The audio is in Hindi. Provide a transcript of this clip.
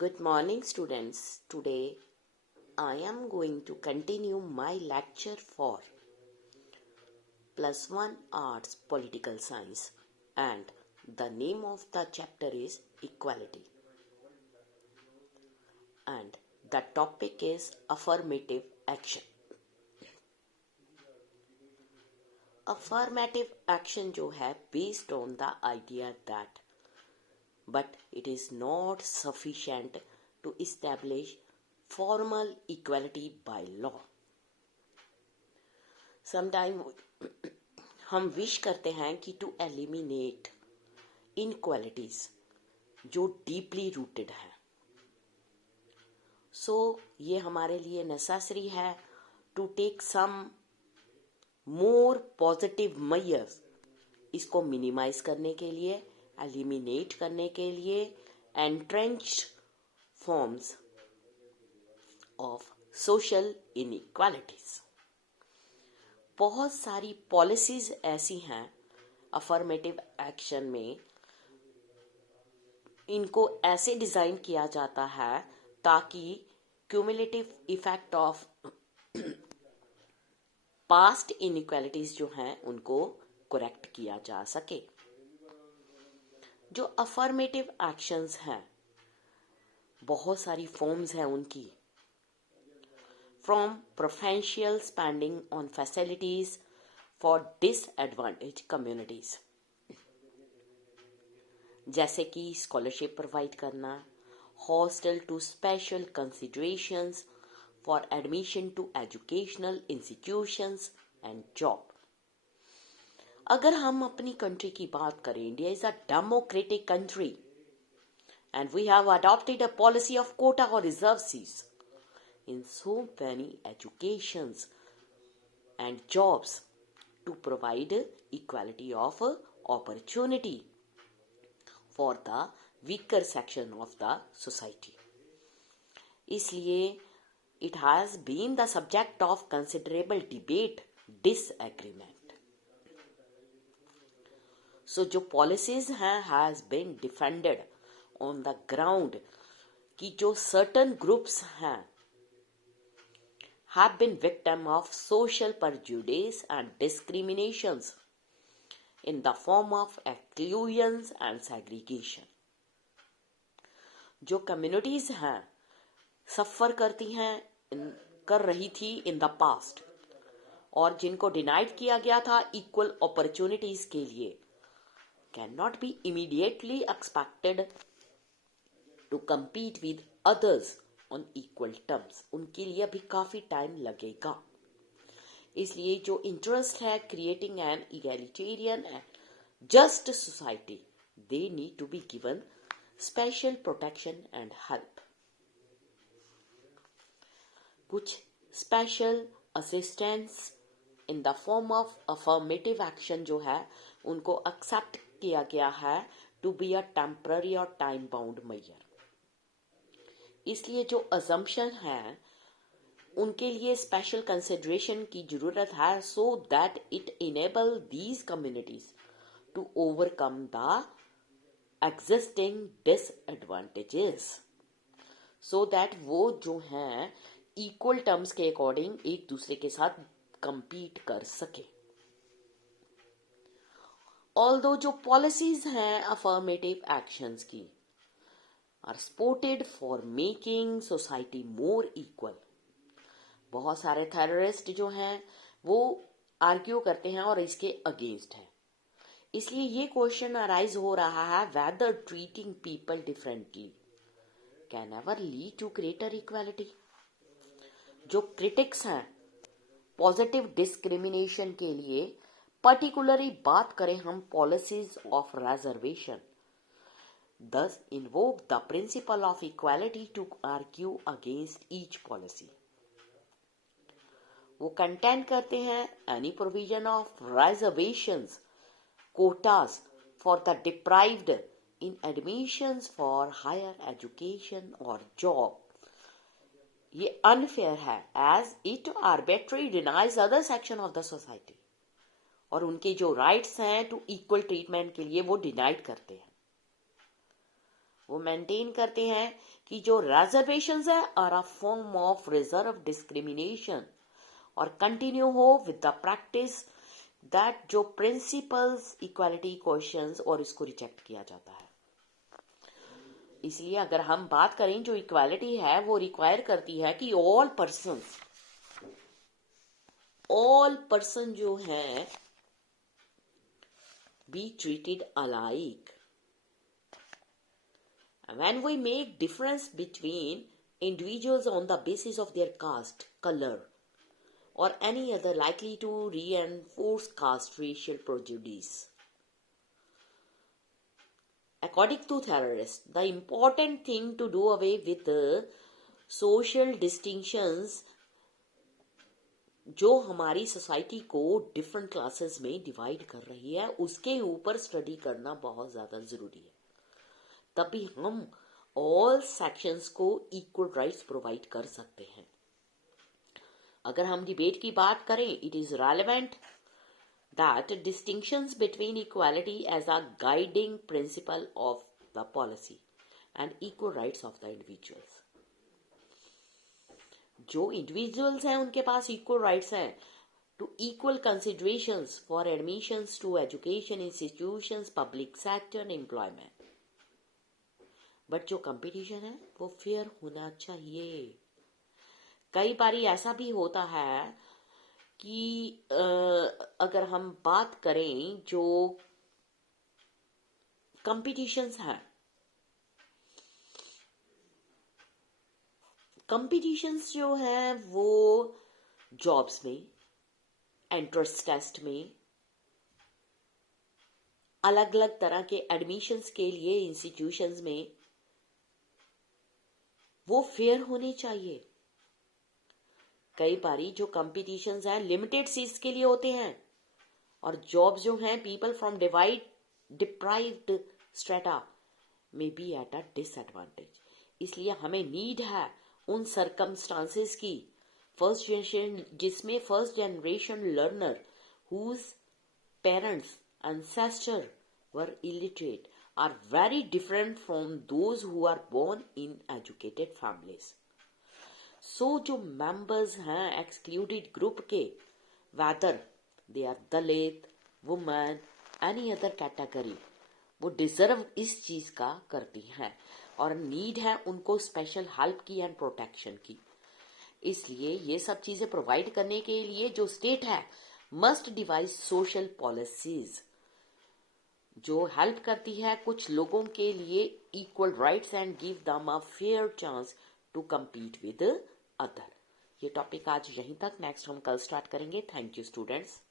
Good morning, students. Today I am going to continue my lecture for +1 Arts Political Science, and the name of the chapter is Equality, and the topic is affirmative action. Affirmative action जो है based on the idea that but it is not sufficient to establish formal equality by law. Sometimes हम विश करते हैं कि टू एलिमिनेट इनक्वालिटीज जो डीपली रूटेड है, सो ये हमारे लिए नेसेसरी है to take some more positive measures, इसको मिनिमाइज करने के लिए, एलिमिनेट करने के लिए entrenched forms of social inequalities. बहुत सारी पॉलिसीज ऐसी हैं अफर्मेटिव एक्शन में, इनको ऐसे डिजाइन किया जाता है ताकि cumulative effect of past inequalities जो हैं उनको करेक्ट किया जा सके। जो अफर्मेटिव एक्शंस हैं बहुत सारी फॉर्म्स हैं उनकी, from preferential spending on facilities for disadvantaged communities, जैसे कि स्कॉलरशिप प्रोवाइड करना, hostel to special considerations for admission to educational institutions and job. अगर हम अपनी कंट्री की बात करें, India is a democratic country and we have adopted a policy of quota और reserve seats in so many educations and jobs to provide equality of opportunity for the weaker section of the society. इसलिए it has been the subject of considerable debate, disagreement. So जो policies हैं has been defended on the ground कि जो certain groups हैं have been victim of social prejudice and discriminations in the form of exclusions and segregation. जो communities हैं सफ़र करती हैं कर रही थी in the past, और जिनको डिनाइड किया गया था इक्वल अपॉर्चुनिटीज के लिए, can not be immediately expected to compete with others on equal terms. उनके लिए अभी काफी टाइम लगेगा। इसलिए जो इंटरेस्ट है creating an egalitarian and just society, they need to be given special protection and help. कुछ special assistance in the form of affirmative action जो है उनको एक्सेप्ट किया गया है टू बी अ टेम्पररी और टाइम बाउंड मेजर। इसलिए जो अजम्पशन है उनके लिए स्पेशल कंसिडरेशन की जरूरत है, so that it enable these communities to overcome the existing disadvantages, so that वो जो हैं इक्वल टर्म्स के अकॉर्डिंग एक दूसरे के साथ compete कर सके। ऑल्दो जो पॉलिसीज हैं अफर्मेटिव एक्शंस की are supported for making society more equal. बहुत सारे थेररिस्ट जो हैं वो आर्ग्यू करते हैं और इसके अगेंस्ट हैं। इसलिए ये क्वेश्चन अराइज हो रहा है, whether treating people differently can ever lead to greater equality. जो क्रिटिक्स हैं पॉजिटिव डिस्क्रिमिनेशन के लिए, पर्टिकुलरली बात करें हम policies of reservation, thus invoke the principle of equality to argue against each policy. वो कंटेंट करते हैं any provision of reservations, quotas for the deprived in admissions for higher education or job, ये unfair है as it arbitrarily denies other section of the society, और उनके जो rights हैं to equal treatment के लिए वो डिनाइड करते हैं। वो मेंटेन करते हैं कि जो रिजर्वेशंस है are a form of reserve discrimination, और कंटिन्यू हो विद द प्रैक्टिस दैट जो प्रिंसिपल्स इक्वालिटी क्वेश्चंस और इसको रिजेक्ट किया जाता है। इसलिए अगर हम बात करें जो इक्वालिटी है वो रिक्वायर करती है कि ऑल पर्सन जो है be treated alike. When we make difference between individuals on the basis of their caste, color, or any other likely to reinforce caste racial prejudice. According to theorists, the important thing to do away with the social distinctions जो हमारी सोसाइटी को डिफरेंट क्लासेस में डिवाइड कर रही है, उसके ऊपर स्टडी करना बहुत ज्यादा जरूरी है। तभी हम ऑल सेक्शंस को इक्वल राइट्स प्रोवाइड कर सकते हैं। अगर हम डिबेट की बात करें, it is relevant that distinctions between equality as a guiding principle of the policy and equal rights of the individuals. जो इंडिविजुअल्स हैं उनके पास इक्वल राइट्स हैं to equal considerations for admissions to education institutions, public sector, employment. But जो कंपटीशन है वो फेयर होना चाहिए। कई बारी ऐसा भी होता है कि अगर हम बात करें जो कंपटीशंस हैं, कंपटीशंस जो है वो जॉब्स में, एंट्रेंस टेस्ट में, अलग अलग तरह के एडमिशंस के लिए इंस्टीट्यूशंस में, वो फेयर होने चाहिए। कई बारी जो कंपटीशंस हैं लिमिटेड सीट्स के लिए होते हैं, और जॉब्स जो हैं पीपल फ्रॉम डिप्राइव्ड स्ट्रेटा में बी एट अ डिसएडवांटेज। इसलिए हमें नीड है उन सर्कमस्टांसेस की फर्स्ट जनरेशन जिसमें first generation learner whose parents ancestor were illiterate are very different from those who are born in educated families. So जो members हैं excluded group के, whether they are Dalit, women, any other category, वो डिजर्व इस चीज का करती हैं और नीड है उनको स्पेशल हेल्प की एंड प्रोटेक्शन की। इसलिए ये सब चीजें प्रोवाइड करने के लिए जो स्टेट है मस्ट डिवाइज सोशल पॉलिसीज जो हेल्प करती है कुछ लोगों के लिए equal rights and give them a fair chance to compete with other. ये टॉपिक आज यहीं तक, नेक्स्ट हम कल स्टार्ट करेंगे। Thank you students.